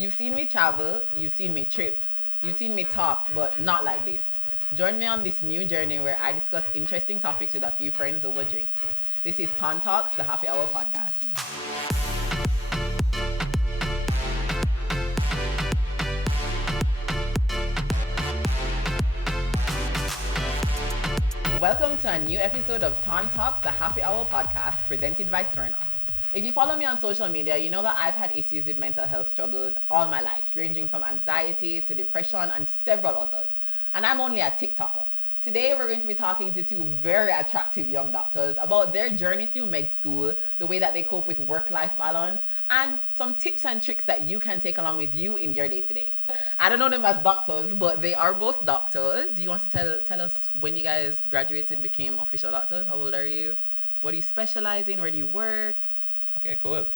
You've seen me travel, you've seen me trip, you've seen me talk, but not like this. Join me on this new journey where I discuss interesting topics with a few friends over drinks. This is Ton Talks, the Happy Hour podcast. Welcome to a new episode of Ton Talks, the Happy Hour podcast, presented by Smirnoff. If you follow me on social media, you know that I've had issues with mental health struggles all my life, ranging from anxiety to depression and several others. And I'm only a TikToker. Today, we're going to be talking to two very attractive young doctors about their journey through med school, the way that they cope with work-life balance, and some tips and tricks that you can take along with you in your day-to-day. I don't know them as doctors, but they are both doctors. Do you want to tell us when you guys graduated, became official doctors? How old are you? What do you specialize in? Where do you work? Okay, cool.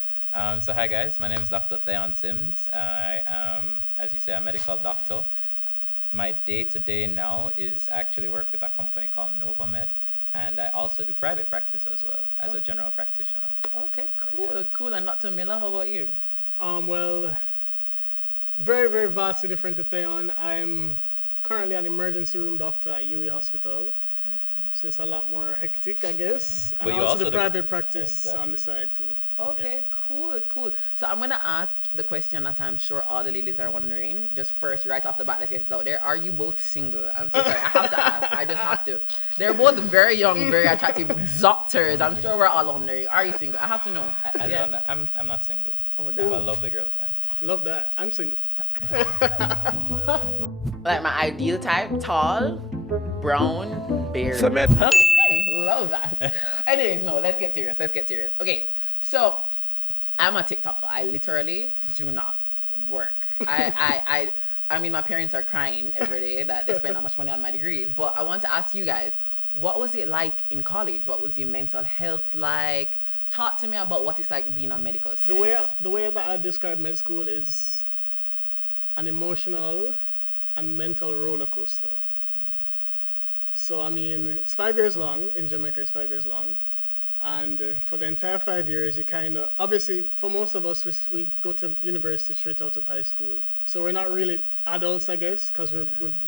So hi guys, my name is Dr. Theon Sims. I am, as you say, a medical doctor. My day-to-day now is actually work with a company called NovaMed, and I also do private practice as well as a general practitioner. Okay, cool, cool. And Dr. Miller, how about you? Well, very, very vastly different to Theon. I'm currently an emergency room doctor at UE Hospital. So it's a lot more hectic, I guess. But And you also also the do- private practice Exactly. on the side too. Okay, cool. So I'm gonna ask the question that I'm sure all the ladies are wondering. Just first, right off the bat, let's get this out there. Are you both single? I'm so sorry. I have to ask. I just have to. They're both very young, very attractive doctors. I'm sure we're all wondering. Are you single? I have to know. I don't know. I'm not single. Oh, I have damn. a lovely girlfriend. Love that. I'm single. Like my ideal type, tall, brown, beard. Cement. Okay, love that. Anyways, no, let's get serious. Okay, so I'm a TikToker. I literally do not work. I mean, my parents are crying every day that they spend that much money on my degree. But I want to ask you guys, what was it like in college? What was your mental health like? Talk to me about what it's like being a medical student. The way that I describe med school is an emotional and mental roller coaster. So, I mean, it's 5 years long. In Jamaica, it's 5 years long. And for the entire 5 years, you kind of, obviously, for most of us, we go to university straight out of high school. So we're not really adults, I guess, because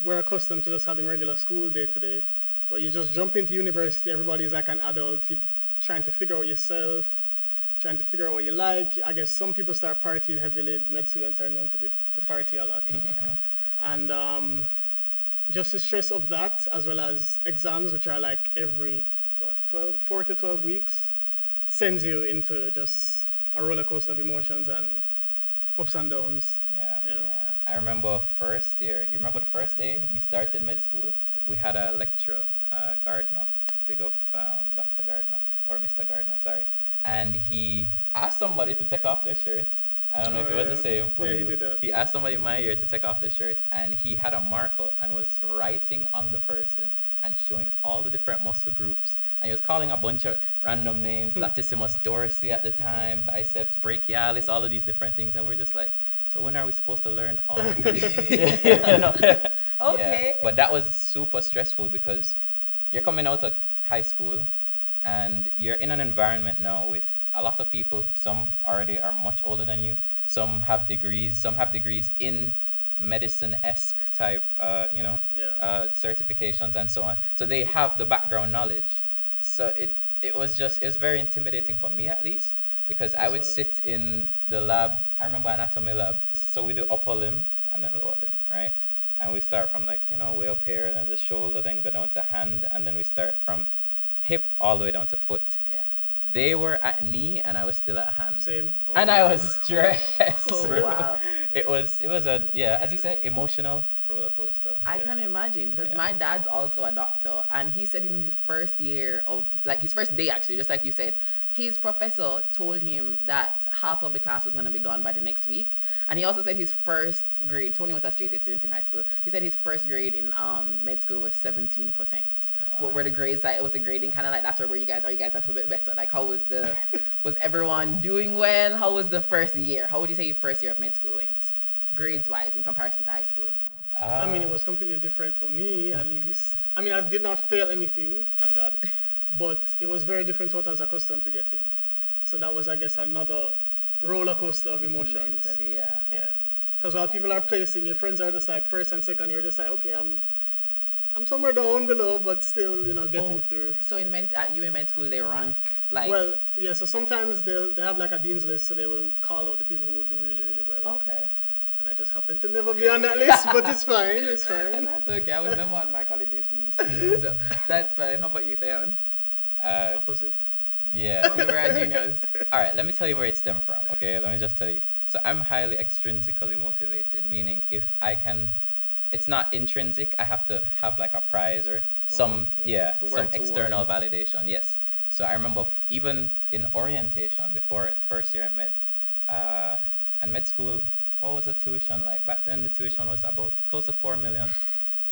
we're accustomed to just having regular school day to day. But you just jump into university, everybody's like an adult. You're trying to figure out yourself, trying to figure out what you like. I guess some people start partying heavily. Med students are known to party a lot. And just the stress of that, as well as exams, which are like every 4 to 12 weeks, sends you into just a roller coaster of emotions and ups and downs. Yeah. Yeah. I remember first year. You remember the first day you started med school? We had a lecturer, Gardner. Big up Dr. Gardner, or Mr. Gardner, sorry. And he asked somebody to take off their shirt. I don't know if it was the same for you. Yeah, he did that. He asked somebody in my year to take off the shirt, and he had a marker and was writing on the person and showing all the different muscle groups. And he was calling a bunch of random names, latissimus dorsi at the time, biceps brachialis, all of these different things. And we're just like, so when are we supposed to learn all of this? You know? Okay. Yeah. But that was super stressful because you're coming out of high school and you're in an environment now with a lot of people. Some already are much older than you. Some have degrees in medicine-esque type, certifications and so on. So they have the background knowledge. So it was very intimidating for me, at least, because I would sit in the lab. I remember anatomy lab. So we do upper limb and then lower limb, right? And we start from way up here, and then the shoulder, then go down to hand, and then we start from hip all the way down to foot. Yeah. They were at knee and I was still at hand. Same. And I was stressed. Oh, bro. wow. It was as you said, emotional roller coaster. I can imagine, because my dad's also a doctor, and he said in his first year of, like his first day actually, just like you said, his professor told him that half of the class was going to be gone by the next week. And he also said his first grade, Tony was a straight A student in high school, he said his first grade in med school was 17%. Wow. What were the grades like? Was the grading kind of like that, or are you guys a little bit better? Like, how was was everyone doing well? How was the first year? How would you say your first year of med school went, grades wise, in comparison to high school? I mean, it was completely different for me, at least. I mean, I did not fail anything, thank God. But it was very different to what I was accustomed to getting. So that was, I guess, another roller coaster of emotions. Mentally, yeah. Yeah. Because while people are placing, your friends are just like first and second, you're just like, okay, I'm somewhere down below, but still, getting through. So in med school, they rank like. Well, yeah. So sometimes they have like a dean's list, so they will call out the people who do really, really well. Okay. And I just happen to never be on that list, but it's fine. It's fine. That's okay. I was never on my college's dean's list, so that's fine. How about you, Theon? Opposite. Yeah. You were at juniors. All right, let me tell you where it stemmed from, okay? Let me just tell you. So I'm highly extrinsically motivated, meaning if I can, it's not intrinsic, I have to have like a prize or some external validation, yes. So I remember even in orientation before first year at med, and med school, what was the tuition like? Back then the tuition was about close to 4 million.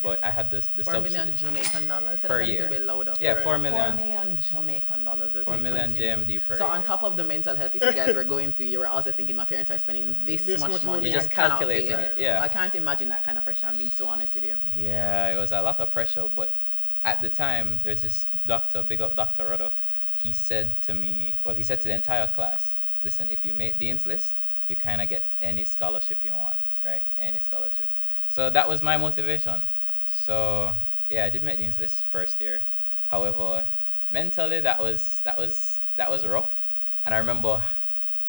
But I had the 4 subsidy. million Jamaican dollars Per a year. little bit louder. Yeah, 4 million. 4 million Jamaican dollars. Okay, 4 million continue. JMD per So year. on top of the mental health issues you guys were going through, you were also thinking, my parents are spending this much money. You're just I cannot calculating fail. it, yeah. I can't imagine that kind of pressure. I'm being so honest with you. Yeah, it was a lot of pressure, but at the time, there's this doctor, big up Dr. Ruddock. He said to me, well, he said to the entire class, listen, if you make Dean's List, you kind of get any scholarship you want, right? Any scholarship. So that was my motivation. So yeah, I did make Dean's List first year. However, mentally that was rough. And I remember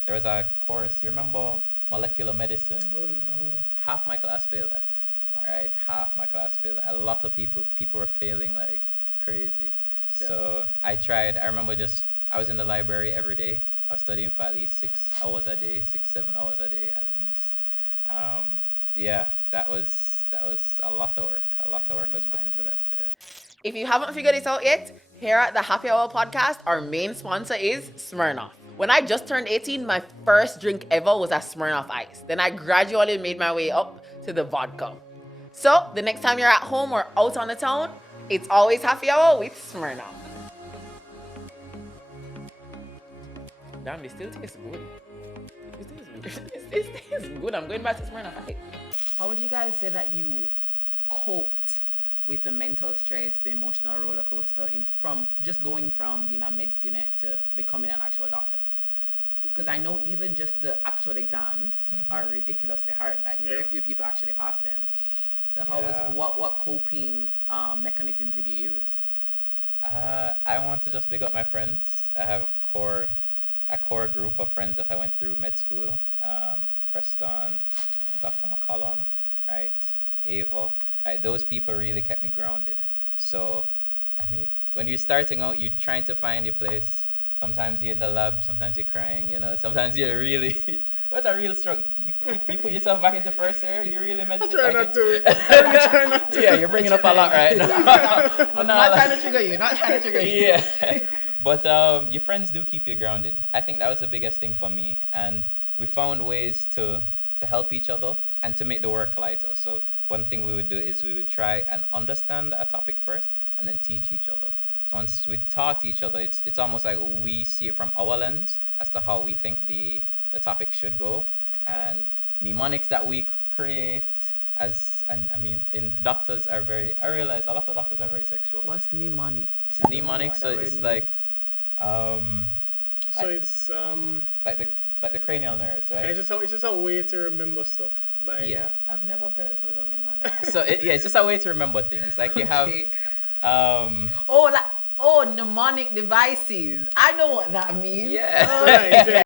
there was a course. You remember molecular medicine? Oh no! Half my class failed that. Wow. Right, half my class failed that. A lot of people were failing like crazy. So I tried. I remember I was in the library every day. I was studying for at least 6 hours a day, 7 hours a day at least. Yeah, that was a lot of work. A lot of work was put into that. Yeah. If you haven't figured it out yet, here at the Happy Hour podcast, our main sponsor is Smirnoff. When I just turned 18, my first drink ever was a Smirnoff Ice. Then I gradually made my way up to the vodka. So the next time you're at home or out on the town, it's always Happy Hour with Smirnoff. Damn, this still tastes good. This tastes good. I'm going back to Smirnoff Ice. How would you guys say that you coped with the mental stress, the emotional roller coaster from just going from being a med student to becoming an actual doctor? Because I know even just the actual exams are ridiculously hard. Like very few people actually pass them. So what coping mechanisms did you use? I want to just big up my friends. I have a core group of friends that I went through med school. Preston, Dr. McCollum, right? Ava, right? Those people really kept me grounded. So, I mean, when you're starting out, you're trying to find your place. Sometimes you're in the lab, sometimes you're crying, sometimes you're really, it was a real struggle. You put yourself back into first year, you really meant to. I try not to. Yeah, you're bringing up a lot right now. I'm not trying to trigger you, Yeah. But your friends do keep you grounded. I think that was the biggest thing for me. And we found ways to help each other and to make the work lighter. So one thing we would do is we would try and understand a topic first and then teach each other. So once we taught each other, it's almost like we see it from our lens as to how we think the topic should go. And mnemonics that we create in doctors are I realize a lot of doctors are very sexual. What's mnemonic? Mnemonic, so it's like, so it's like the cranial nerves, right? It's just a way to remember stuff. Yeah. I've never felt so dumb in my life. So it's just a way to remember things. Like you have, mnemonic devices. I know what that means. Yeah. All right, yeah.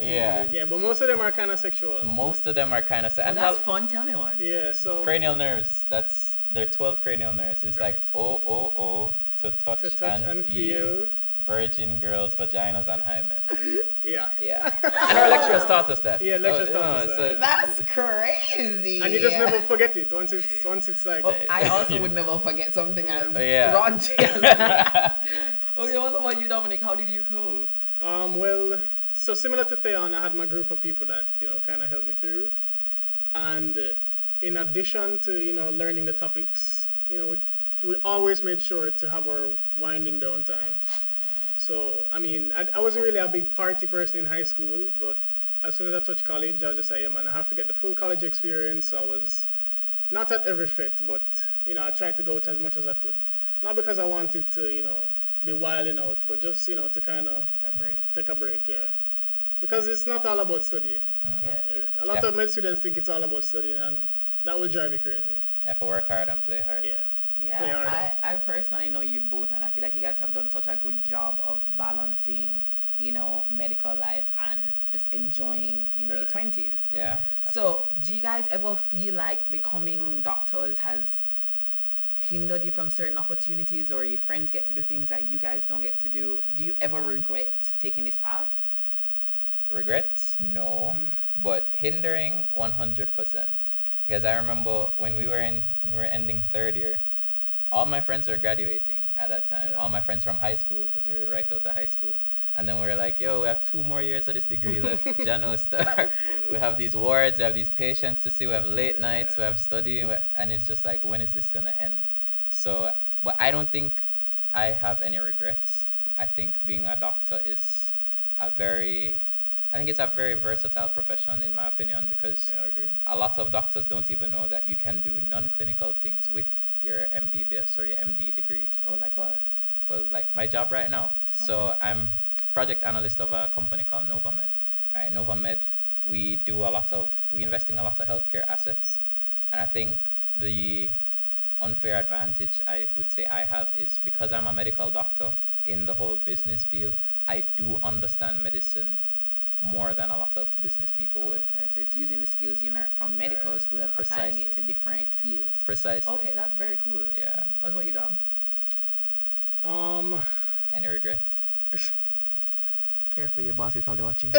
Yeah. Yeah, but most of them are kind of sexual. Most of them are kind of sad. Oh, that's fun. Tell me one. Yeah, so cranial nerves. There are 12 cranial nerves. It's like to touch and feel virgin girls' vaginas and hymen. Yeah. Yeah. And our lecturers taught us that. Yeah, lecturers taught us that. That's crazy. And you just never forget it once it's like. Oh, I also would never forget something as Yeah. raunchy as that. Okay, what about you, Dominic? How did you cope? Well, so similar to Theon, I had my group of people that kind of helped me through, and in addition to learning the topics, we always made sure to have our winding down time. So I mean, I wasn't really a big party person in high school, but as soon as I touched college, I was just like, yeah, man, I have to get the full college experience. I was not at every fit, but I tried to go out as much as I could, not because I wanted to be wilding out, but just, to kind of Take a break. yeah. Because it's not all about studying. Yeah, Yeah. it's, A lot of med students think it's all about studying, and that will drive you crazy. You have to work hard and play hard. Yeah. Play yeah. harder. I personally know you both, and I feel like you guys have done such a good job of balancing, medical life and just enjoying, your Yeah. 20s. Yeah. So, do you guys ever feel like becoming doctors has hindered you from certain opportunities, or your friends get to do things that you guys don't get to do? Do you ever regret taking this path? Regrets? No. But hindering 100%. Because I remember when we were ending third year, all my friends were graduating at that time. Yeah. All my friends from high school, because we were right out of high school. And then we were like, yo, we have 2 more years of this degree left. Jano star. We have these wards, we have these patients to see, we have late nights, we have studying, and it's just like, when is this gonna end? So, but I don't think I have any regrets. I think being a doctor is I think it's a very versatile profession, in my opinion, because Yeah, I agree. a lot of doctors don't even know that you can do non-clinical things with your MBBS or your MD degree. Oh, like what? Well, like my job right now. So I'm project analyst of a company called Novamed. Right, Novamed, we invest in a lot of healthcare assets, and I think the unfair advantage I would say I have is because I'm a medical doctor in the whole business field, I do understand medicine more than a lot of business people would. Okay, so it's using the skills you learned from medical school and applying Precisely. it to different fields. Precisely. Okay, that's very cool. Yeah. What's what you done? Any regrets? Carefully, your boss is probably watching.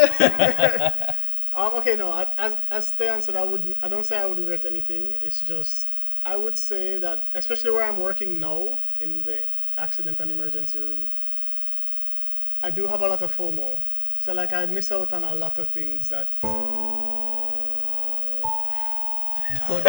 Okay, no. As Thean said, I don't say I would regret anything. It's just I would say that, especially where I'm working now in the accident and emergency room, I do have a lot of FOMO. So like I miss out on a lot of things that. Oh,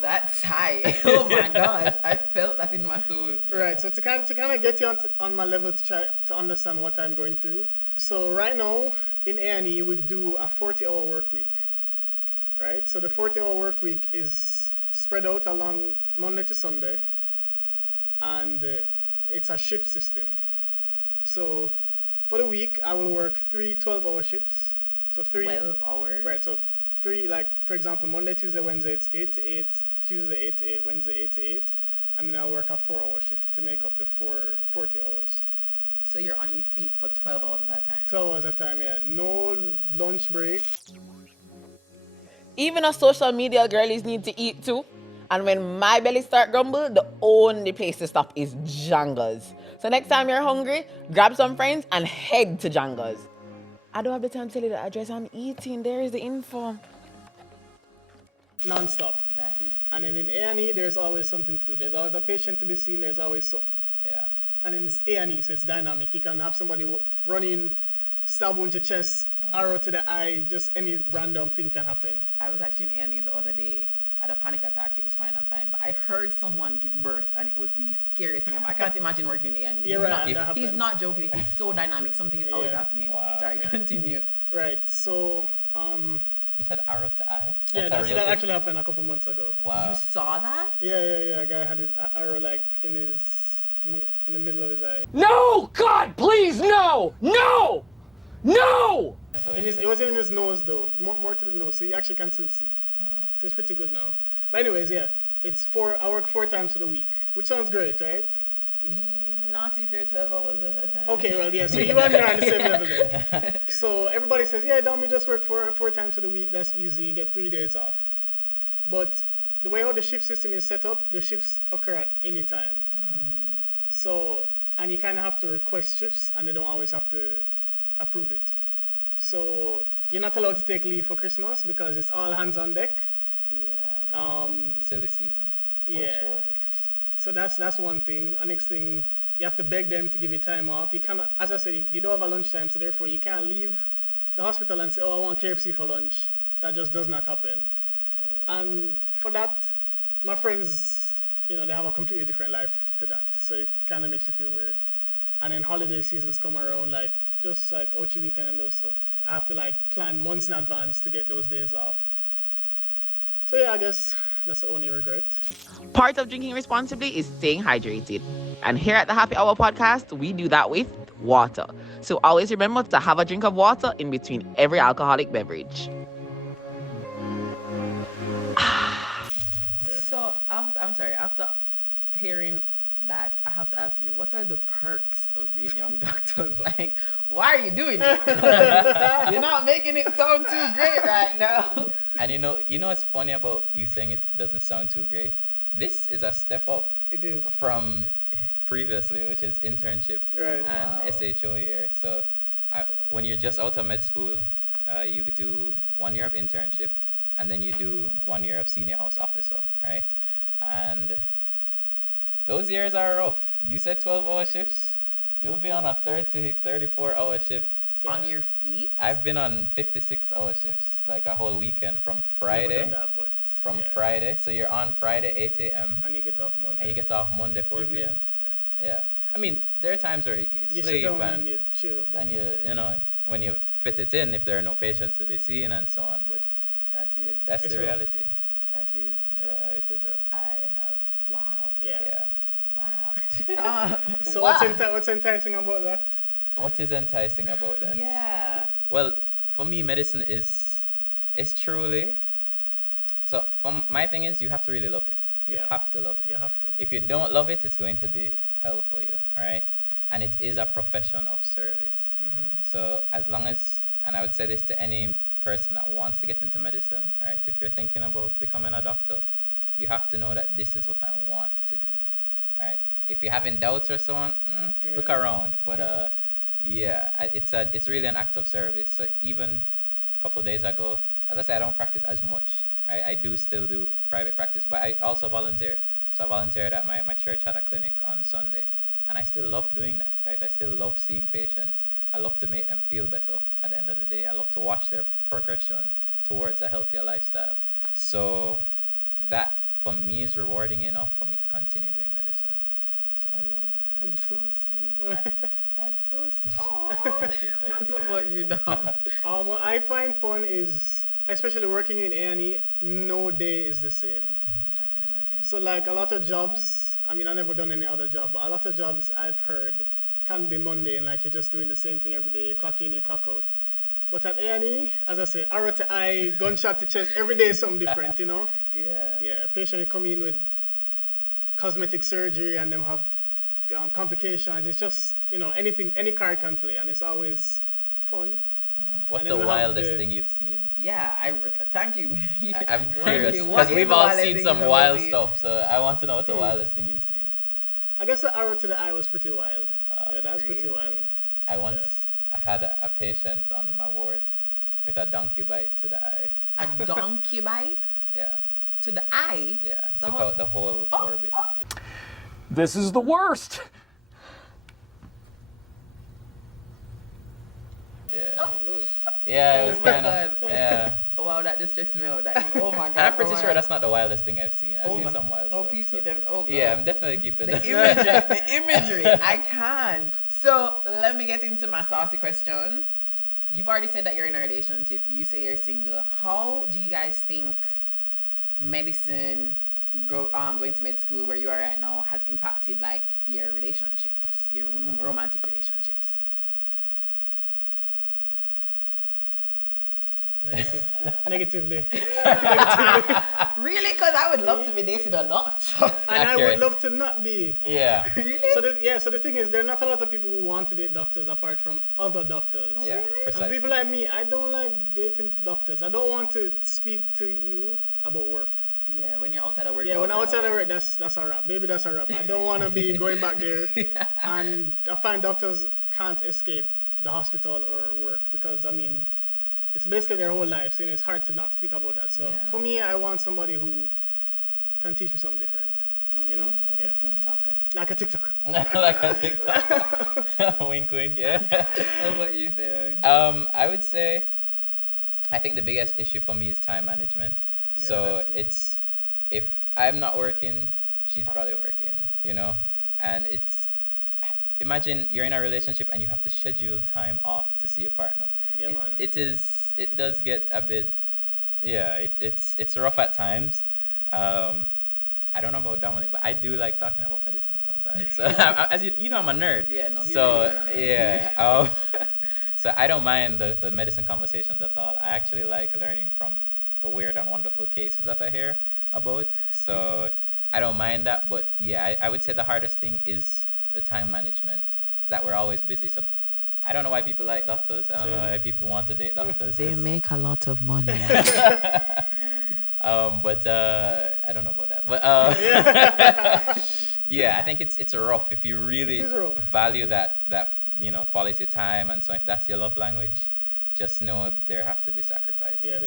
that's high. Oh my gosh, I felt that in my soul. Right. So to kind of get you on my level to try to understand what I'm going through. So right now in A&E we do a 40-hour work week. Right. So the 40-hour work week is spread out along Monday to Sunday, and it's a shift system. So for the week I will work 3 12-hour shifts. So 12 hours. Right. So 3, like for example, Monday, Tuesday, Wednesday it's 8 to 8. Tuesday 8 to 8, Wednesday 8 to 8, and then I'll work a 4-hour shift to make up the 40 hours. So you're on your feet for 12 hours at a time. 12 hours at a time, yeah. No lunch break. Even us social media girlies need to eat too. And when my belly start grumble, the only place to stop is Janga's. So next time you're hungry, grab some friends and head to Janga's. I don't have the time to tell you the address. I'm eating. There is the info. Non-stop. That is crazy. And then in A&E, there's always something to do. There's always a patient to be seen. There's always something. Yeah. And then it's A&E, so it's dynamic. You can have somebody running, stab wound to chest, arrow to the eye, just any random thing can happen. I was actually in A&E the other day. I had a panic attack. It was fine. I'm fine. But I heard someone give birth, and it was the scariest thing ever. I can't imagine working in A&E. Yeah, right, that He's happens. not joking. He's so dynamic. Something is always Yeah. happening. Wow. Sorry, continue. Right, so, You said arrow to eye? yeah, a real that thing? actually happened a couple months ago. Wow. You saw that? Yeah. A guy had his arrow like in the middle of his eye. No! God, please, no! No! No! So It wasn't in his nose though, more to the nose, so you actually can still see. So it's pretty good now. But anyways, yeah, I work 4 times for the week, which sounds great, right? Not if they're 12 hours at a time. Okay, well, yeah, so you and me are on the same level then. So everybody says, yeah, Dami, just work 4 times for the week, that's easy, you get 3 days off. But the way how the shift system is set up, the shifts occur at any time. So, and you kind of have to request shifts, and they don't always have to approve it. So you're not allowed to take leave for Christmas because it's all hands on deck. Yeah. Wow. Silly season. For Yeah. sure. So that's one thing. And next thing, you have to beg them to give you time off. You cannot, as I said, you don't have a lunchtime, so therefore you can't leave the hospital and say, oh, I want KFC for lunch. That just does not happen. And for that, my friends, they have a completely different life to that. So it kind of makes you feel weird. And then holiday seasons come around, just like Ochi weekend and those stuff. I have to plan months in advance to get those days off. So yeah, I guess That's the only regret. Part of drinking responsibly is staying hydrated. And here at the Happy Hour podcast, we do that with water. So always remember to have a drink of water in between every alcoholic beverage. So, after hearing that, I have to ask you, what are the perks of being young doctors? Like, why are you doing it? You're not making it sound too great right now. And you know what's funny about you saying it doesn't sound too great? This is a step up It is. from previously, which is internship Right. and Wow. SHO year. So when you're just out of med school, you do 1 year of internship, and then you do 1 year of senior house officer, right? And those years are rough. You said 12-hour shifts. You'll be on a 34-hour shift. On your feet? I've been on 56-hour shifts, like a whole weekend from Never Friday. done that, but yeah. Friday. So you're on Friday 8 a.m. And you get off Monday. and you get off Monday 4 Evening. p.m. Yeah. Yeah. I mean, there are times where you You sit sleep down and and you chill. But and you know when you fit it in, if there are no patients to be seen and so on. But That is. that's It's the rough. reality. That is. Yeah, it is rough. I have. Wow. yeah. Yeah. Wow. So wow. what's enticing about that? What is enticing about that? Yeah. Well, for me, medicine is truly. So, my thing is, you have to really love it. You Yeah. have to love it. You have to. If you don't love it, it's going to be hell for you, right? And it is a profession of service. Mm-hmm. So as long as, and I would say this to any person that wants to get into medicine, right? If you're thinking about becoming a doctor, you have to know that this is what I want to do, right? If you're having doubts or so on, look Yeah. around. But it's really an act of service. So even a couple of days ago, as I said, I don't practice as much. Right? I do still do private practice, but I also volunteer. So I volunteered at my church had a clinic on Sunday. And I still love doing that, right? I still love seeing patients. I love to make them feel better at the end of the day. I love to watch their progression towards a healthier lifestyle. So that, for me, is rewarding enough for me to continue doing medicine. So I love that. That's so sweet. That's so sweet. thank you, thank you. What about you, Dom? What I find fun is, especially working in A&E, no day is the same. I can imagine. So like a lot of jobs, I mean, I've never done any other job, but a lot of jobs I've heard can be mundane, like you're just doing the same thing every day, you clock in, you clock out. But at A&E, as I say, arrow to eye, gunshot to chest, every day is something different, you know? Yeah. Yeah, a patient will come in with cosmetic surgery and them have complications. It's just, any card can play, and it's always fun. What's And the then we'll have wildest the- thing you've seen? Yeah, thank you. I'm Thank curious you. What because is we've the all wildest seen thing some you've ever wild seen? stuff. So I want to know what's the wildest thing you've seen. I guess the arrow to the eye was pretty wild. Yeah, that's pretty Crazy. wild. I once had a patient on my ward with a donkey bite to the eye. A donkey bite Yeah, to the eye. yeah. So Took how- out the whole orbit. This is the worst. Yeah. Yeah, it was Oh my kind of. God. Yeah. Oh, wow, that just stressed me out. Oh my god. And I'm pretty oh my sure God. that's not the wildest thing I've seen. I've Oh seen my- some wild Oh, stuff. please so- keep them. Oh, God. Yeah, I'm definitely keeping The them. imagery, the imagery. I can. So let me get into my saucy question. You've already said that you're in a relationship. You say you're single. How do you guys think medicine, going to med school where you are right now, has impacted like your relationships, your romantic relationships? Negatively. Really? Because I would love to be dating a doctor. And I Accurate. would love to not be. Yeah. Really? So the thing is, there are not a lot of people who want to date doctors apart from other doctors. Yeah, really? And precisely. people like me, I don't like dating doctors. I don't want to speak to you about work. Yeah, when you're outside of work. Yeah, you're when I'm outside of work. work, that's a wrap. Baby, that's a wrap. I don't want to be going back there. And I find doctors can't escape the hospital or work because, I mean, it's basically their whole life. So it's hard to not speak about that. So Yeah. for me, I want somebody who can teach me something different. You know? Like Yeah. a TikToker. Like a TikToker. Like a TikTok. Wink, wink. Yeah. How about you, Theo? I would say, I think the biggest issue for me is time management. Yeah, So that too. it's, if I'm not working, she's probably working, and imagine you're in a relationship and you have to schedule time off to see your partner. Yeah, man. It does get a bit, it's rough at times. I don't know about Dominic, but I do like talking about medicine sometimes. So, as you know, I'm a nerd. Yeah, no, he so really is a nerd. yeah, so I don't mind the medicine conversations at all. I actually like learning from the weird and wonderful cases that I hear about. So I don't mind that. But yeah, I would say the hardest thing is the time management. Is that we're always busy. So I don't know why people like doctors. I don't know why people want to date doctors. They 'cause- make a lot of money. but I don't know about that. But yeah, I think it's rough if you really It is rough. value that quality time and so if that's your love language, just know there have to be sacrifices. Yeah,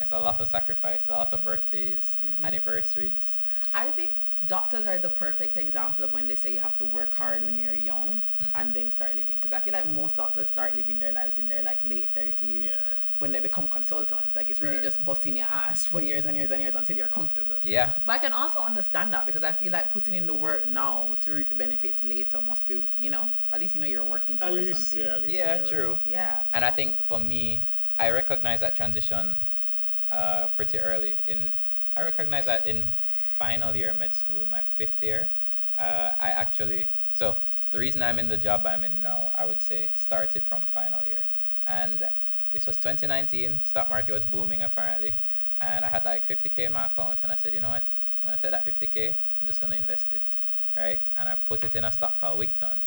It's a lot of sacrifice, a lot of birthdays, anniversaries. I think doctors are the perfect example of when they say you have to work hard when you're young and then start living. Because I feel like most doctors start living their lives in their like late 30s when they become consultants. Like it's really Right. just busting your ass for years and years and years until you're comfortable. Yeah. But I can also understand that because I feel like putting in the work now to reap the benefits later must be, at least you're working At towards least, something. at least. Yeah, true. Yeah. And I think for me, I recognize that transition pretty early. I recognize that in final year of med school, my 5th year. So the reason I'm in the job I'm in now, I would say, started from final year. And this was 2019. Stock market was booming apparently, and I had like 50K in my account. And I said, you know what? I'm gonna take that 50K. I'm just gonna invest it, right? And I put it in a stock called Wigton.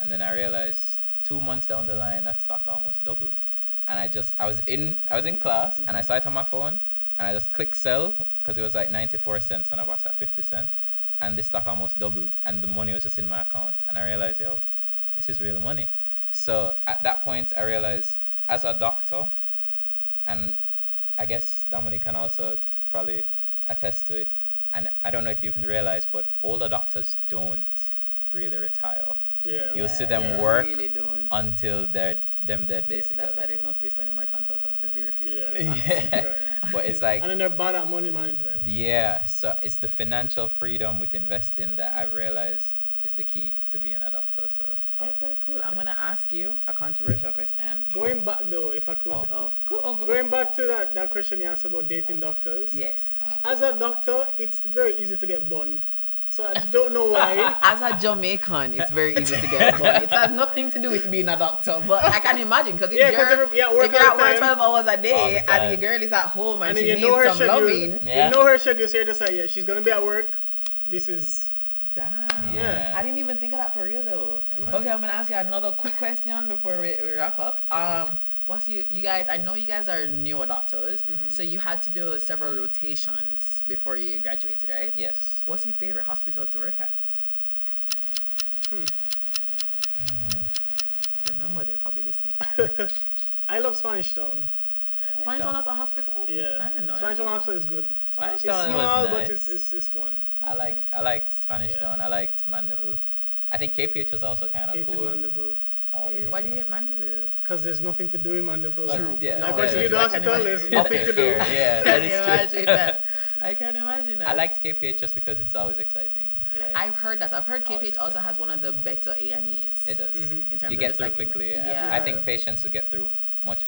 And then I realized 2 months down the line, that stock almost doubled. And I was in class and I saw it on my phone and I just clicked sell because it was like 94 cents and I was at 50 cents. And this stock almost doubled and the money was just in my account. And I realized, yo, this is real money. So at that point, I realized as a doctor, and I guess Dominic can also probably attest to it. And I don't know if you've realized, but older doctors don't really retire. Yeah. You'll see them they work really don't. until they're dead, basically. That's why there's no space for any more consultants because they refuse Yeah. to quit. Yeah. But it's like, And then they're bad at money management. yeah, so it's the financial freedom with investing that I've realized is the key to being a doctor. So Okay, cool. I'm gonna ask you a controversial question. Going back though, if I could. Oh. Cool. Oh, go. Going back to that question you asked about dating doctors. Yes. As a doctor, it's very easy to get bun. So I don't know why. As a Jamaican, it's very easy to get money. It has nothing to do with being a doctor, but I can imagine because if Yeah, 'cause you're, you're at work if you're all at the work time. 12 hours a All day the and time. your girl is at home and And she then you needs know her some schedule. loving. Yeah. You know her schedule, so you just say, yeah, she's gonna be at work. This is Damn. Yeah. I didn't even think of that for real though. Yeah. Okay, I'm gonna ask you another quick question before we wrap up. What's you guys? I know you guys are newer doctors, so you had to do several rotations before you graduated, right? yes. What's your favorite hospital to work at? Remember, they're probably listening. I love Spanish Town. Spanish Town as a hospital? Yeah. I didn't know Spanish that. Town hospital is good. Spanish It's Town small, was but nice. it's fun. I liked Spanish Yeah. Town. I liked Mandeville. I think KPH was also kind of Hated cool. Mandeville. Oh, you Why do hate you hate Mandeville? Because there's nothing to do in Mandeville. True. yeah. No, Like, I once you can leave the imagine. hospital, there's nothing Okay, to do. fair. Yeah, I that can is true. imagine that. I can imagine that. I liked KPH just because it's always exciting. Right? I've heard that. I've heard Always KPH also exciting. has one of the better A&Es. It does. In terms You of get just through like quickly. yeah. I think patients will get through much.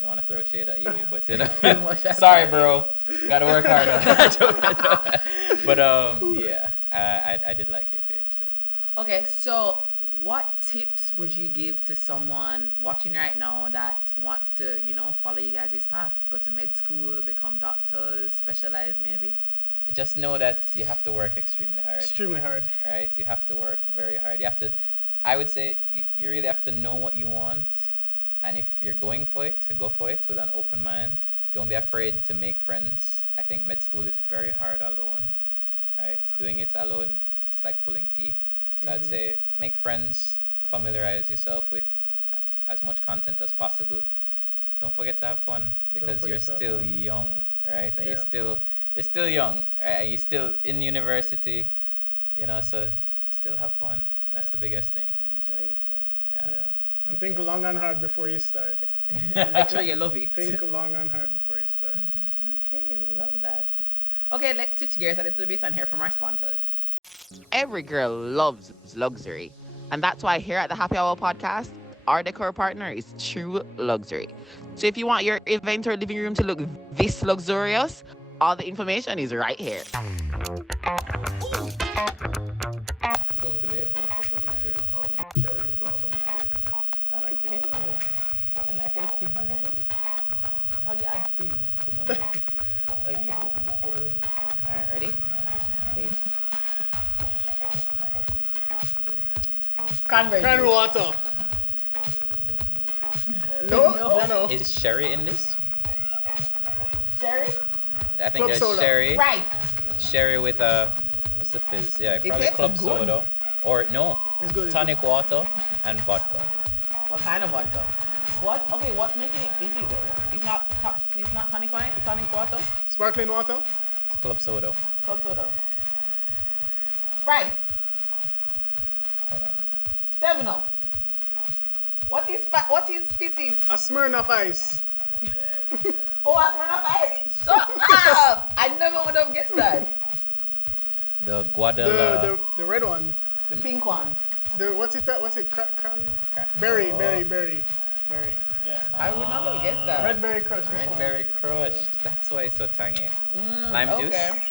Don't want to throw shade at you, but you know. Much as- Sorry, bro. Got to work harder. But yeah, I did like KPH too. Okay, so what tips would you give to someone watching right now that wants to, follow you guys' path? Go to med school, become doctors, specialize maybe? Just know that you have to work extremely hard. Extremely hard. Right? You have to work very hard. You have to, I would say, you really have to know what you want. And if you're going for it, go for it with an open mind. Don't be afraid to make friends. I think med school is very hard alone. Right? Doing it alone, it's like pulling teeth. So I'd say make friends, familiarize yourself with as much content as possible. Don't forget to have fun because you're forget to have still fun. young, right? And Yeah. you're still young, right? And you're still in university, so still have fun. That's Yeah. the biggest thing. Enjoy yourself. Yeah. And think long and hard before you start. Make sure you love it. Think long and hard before you start. Okay, love that. Okay, let's switch gears a little bit and hear from our sponsors. Every girl loves luxury, and that's why here at the Happy Hour podcast, our decor partner is True Luxury. So if you want your event or living room to look this luxurious, All the information is right here. So today our special cocktail is called Cherry Blossom Fizz. Thank you. And I say fizz. How do you add fizz to something? Okay. You just pour it in. Alright, ready? Okay. Cranberry. Cran juice. water. No, No. no. Is sherry in this? Sherry? I think Club there's soda. sherry. Right. Sherry with what's the fizz? Yeah, probably tastes club good. soda. Or no, It's good. tonic water and vodka. What kind of vodka? What? Okay, what's making it fizzy though? It's not tonic wine, tonic water, Sparkling water. It's club soda. club soda. Right. Hold on. 7-Up. What is fizzy? A Smirnoff Ice. Oh, I smell of ice. Shut up! I never would have guessed that. The Guadalajara. The red one. The pink one. The what's it? What's it? Cran- Berry. Oh. Berry. Yeah. I would not have guessed that. Red berry crush. This Red one. berry crushed. That's why it's so tangy. Lime juice. Okay.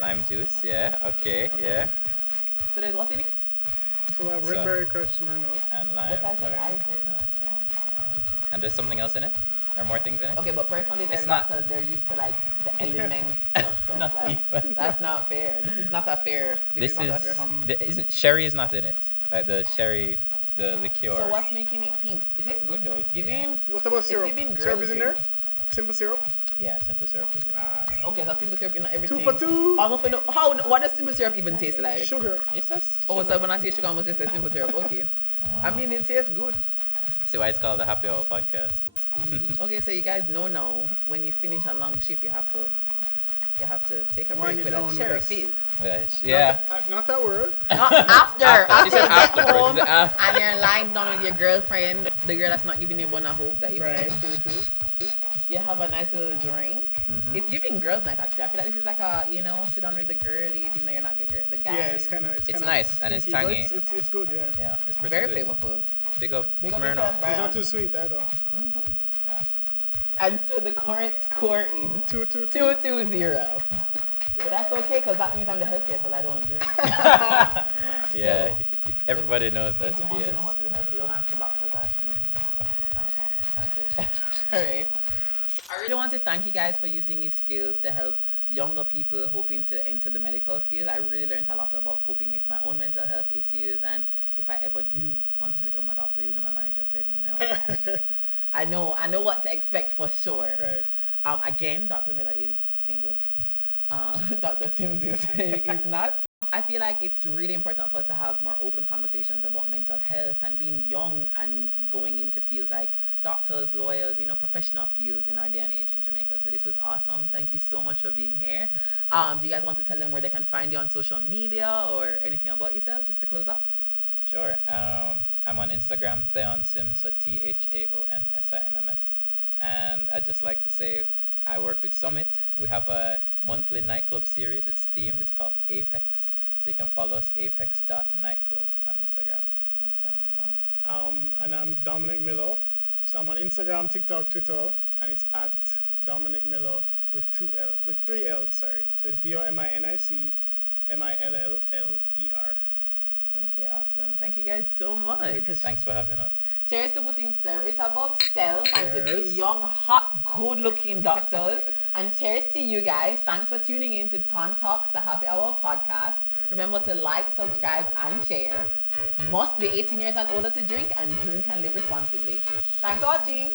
Lime juice. Yeah. Okay. Yeah. So there's what's in it? So we have So- red berry crush Smirnoff. And But I lime. said ice. There's not. Yeah. And there's something else in it. There are more things in it. Okay, but personally, they're It's not- doctors. They're used to like the elements of stuff. Not Like, even. that's not fair. This is not a fair. This not a is fair company. there isn't sherry is not in it. Like the sherry, the liqueur. So what's making it pink? It tastes good though. It's giving. What about It's syrup? giving Syrup girls is in drink. there? Simple syrup? Yeah, simple syrup. Is it. Okay, so simple syrup in everything. 2 for 2. Almost know what does simple syrup even taste like? Sugar. It's just. Oh, so when I taste sugar, I almost just say simple syrup. Okay. I mean, it tastes good. See why it's called the Happy Hour Podcast. Okay, so you guys know now when you finish a long shift, you have to take a Wind break it with down a with cherry a- fizz. Yeah. Not that word. Not after. She said you get afterwards. She home said after. and you're lying down with your girlfriend, the girl that's not giving you one hope that you Right. find. You have a nice little drink. It's giving girls' night actually. I feel like this is like a sit down with the girlies. You know, you're not the guys. Yeah, it's kind of. It's nice and it's kinky, but tangy. It's good. Yeah. Yeah, it's pretty very good. flavorful. Big up Big up Smirnoff. yourself, It's Brian. not too sweet either. Yeah. And so the current score is 2-2. 2-2-0. But that's okay because that means I'm the healthiest because I don't drink. Yeah. So, Everybody knows If that's you want to know how BS. to be healthy, don't ask the doctor, ask me. Okay. Alright. I really want to thank you guys for using your skills to help younger people hoping to enter the medical field. I really learned a lot about coping with my own mental health issues, and if I ever do want to become a doctor, even though my manager said no. I know what to expect for sure. Right. Again, Dr. Miller is single. Dr. Sims is not. I feel like it's really important for us to have more open conversations about mental health and being young and going into fields like doctors, lawyers, professional fields in our day and age in Jamaica. So this was awesome. Thank you so much for being here. Do you guys want to tell them where they can find you on social media or anything about yourselves just to close off? Sure. I'm on Instagram, Theon Sims, so THAONSIMMS. And I'd just like to say I work with Summit. We have a monthly nightclub series. It's themed. It's called Apex. So you can follow us, apex.nightclub on Instagram. Awesome. And now? And I'm Dominic Miller. So I'm on Instagram, TikTok, Twitter, and it's at Dominic Miller with 3 L's, sorry. So it's DOMINIC MILLLER. Okay, awesome. Thank you guys so much. Thanks for having us. Cheers to putting service above self and to being Cheers. young, hot, good-looking doctors. And cheers to you guys. Thanks for tuning in to Ton Talks, the Happy Hour podcast. Remember to like, subscribe, and share. Must be 18 years and older to drink, and drink and live responsibly. Thanks for watching.